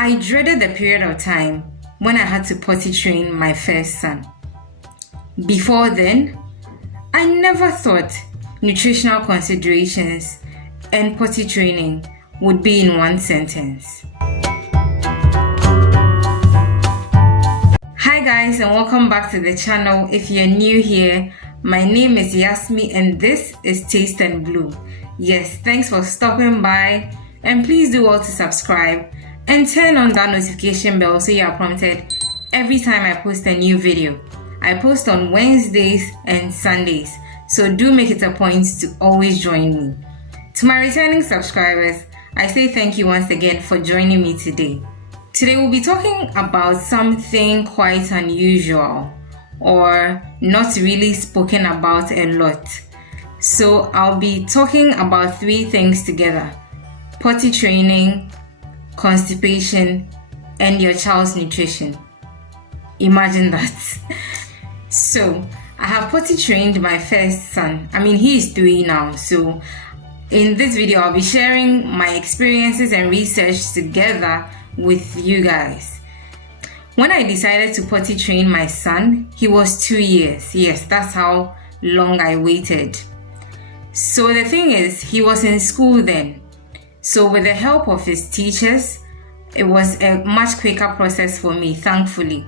I dreaded the period of time when I had to potty train my first son. Before then, I never thought nutritional considerations and potty training would be in one sentence. Hi guys, and welcome back to the channel. If you're new here, my name is Yasmi and this is Taste and Blue. Yes, thanks for stopping by, and please do well to subscribe and turn on that notification bell so you are prompted every time I post a new video. I post on Wednesdays and Sundays, so do make it a point to always join me. To my returning subscribers, I say thank you once again for joining me today. Today we'll be talking about something quite unusual or not really spoken about a lot. So I'll be talking about three things together: potty training, constipation, and your child's nutrition. Imagine that. So I have potty trained my first son. He is 3 now. So in this video, I'll be sharing my experiences and research together with you guys. When I decided to potty train my son, he was 2 years. Yes, that's how long I waited. So the thing is, he was in school then. So with the help of his teachers, it was a much quicker process for me, thankfully.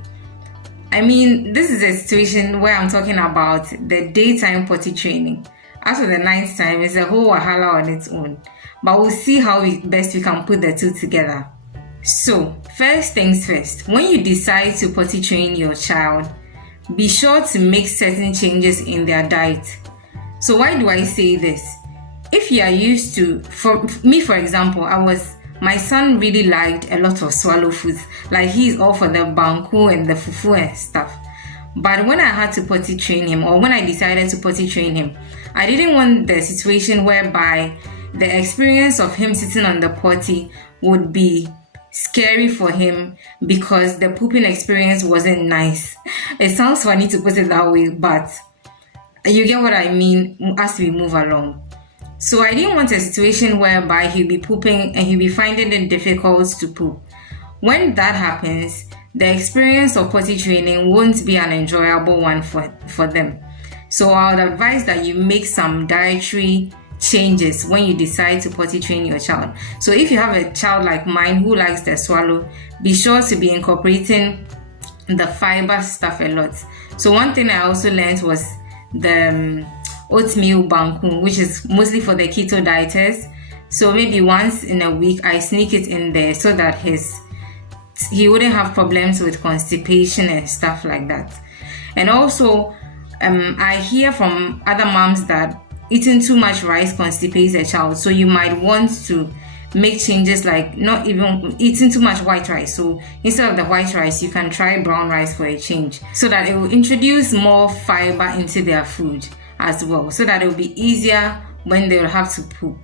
This is a situation where I'm talking about the daytime potty training. As for the night time, it's a whole wahala on its own. But we'll see how best we can put the two together. So, first things first, when you decide to potty train your child, be sure to make certain changes in their diet. So why do I say this? If you are used to, for me for example, my son really liked a lot of swallow foods. Like, he's all for the banku and the fufu and stuff. But when I had to potty train him, or when I decided to potty train him, I didn't want the situation whereby the experience of him sitting on the potty would be scary for him because the pooping experience wasn't nice. It sounds funny to put it that way, but you get what I mean as we move along. So I didn't want a situation whereby he'll be pooping and he'll be finding it difficult to poop. When that happens, the experience of potty training won't be an enjoyable one for them. So I would advise that you make some dietary changes when you decide to potty train your child. So if you have a child like mine who likes the swallow, be sure to be incorporating the fiber stuff a lot. So one thing I also learned was the oatmeal banku, which is mostly for the keto dieters. So maybe once in a week I sneak it in there so that he wouldn't have problems with constipation and stuff like that. And also I hear from other moms that eating too much rice constipates a child, so you might want to make changes like not even eating too much white rice. So instead of the white rice, you can try brown rice for a change, so that it will introduce more fiber into their food as well, so that it will be easier when they will have to poop.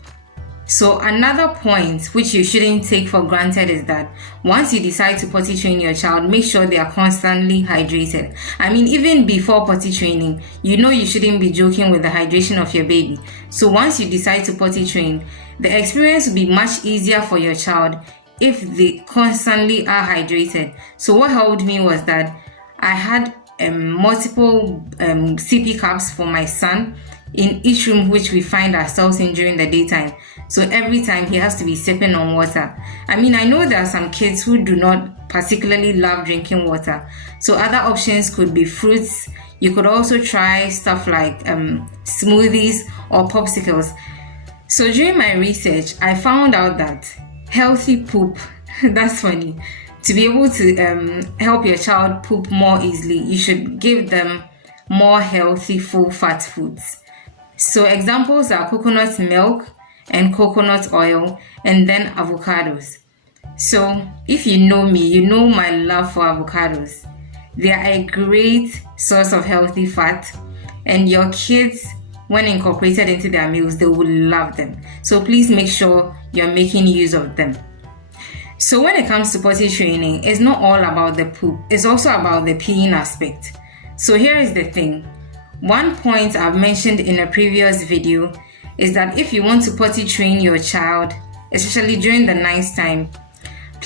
So another point which you shouldn't take for granted is that once you decide to potty train your child, make sure they are constantly hydrated. Even before potty training, you shouldn't be joking with the hydration of your baby. So once you decide to potty train, the experience will be much easier for your child if they constantly are hydrated. So what helped me was that I had multiple CP cups for my son in each room which we find ourselves in during the daytime. So every time he has to be sipping on water. I know there are some kids who do not particularly love drinking water. So other options could be fruits. You could also try stuff like smoothies or popsicles. So during my research, I found out that healthy poop, that's funny, to be able to help your child poop more easily, you should give them more healthy full fat foods. So examples are coconut milk and coconut oil, and then avocados. So if you know me, you know my love for avocados. They are a great source of healthy fat, and your kids, when incorporated into their meals, they will love them. So please make sure you're making use of them. So when it comes to potty training, it's not all about the poop, it's also about the peeing aspect. So here is the thing. One point I've mentioned in a previous video is that if you want to potty train your child, especially during the night time,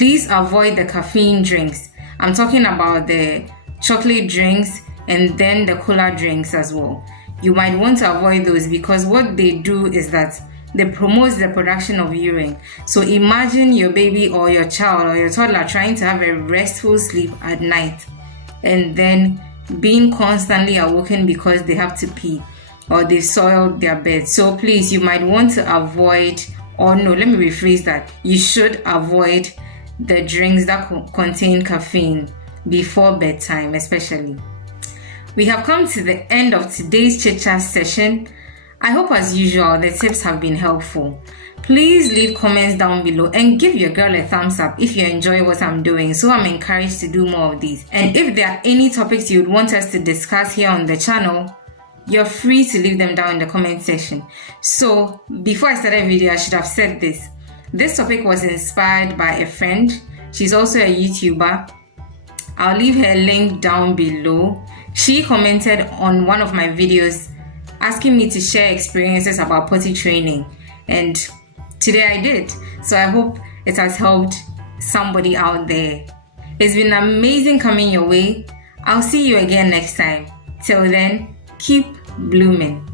Please avoid the caffeine drinks. I'm talking about the chocolate drinks and then the cola drinks as well. You might want to avoid those because what they do is that they promote the production of urine. So imagine your baby or your child or your toddler trying to have a restful sleep at night and then being constantly awoken because they have to pee or they soiled their bed. So please, you might want to avoid, or no, let me rephrase that. You should avoid the drinks that contain caffeine before bedtime, especially. We have come to the end of today's chit chat session. I hope as usual the tips have been helpful. Please leave comments down below and give your girl a thumbs up if you enjoy what I'm doing, so I'm encouraged to do more of these. And if there are any topics you would want us to discuss here on the channel, you're free to leave them down in the comment section. So before I start a video, I should have said this. This topic was inspired by a friend. She's also a YouTuber. I'll leave her link down below. She commented on one of my videos asking me to share experiences about potty training, and today I did. So I hope it has helped somebody out there. It's been amazing coming your way. I'll see you again next time. Till then, keep blooming.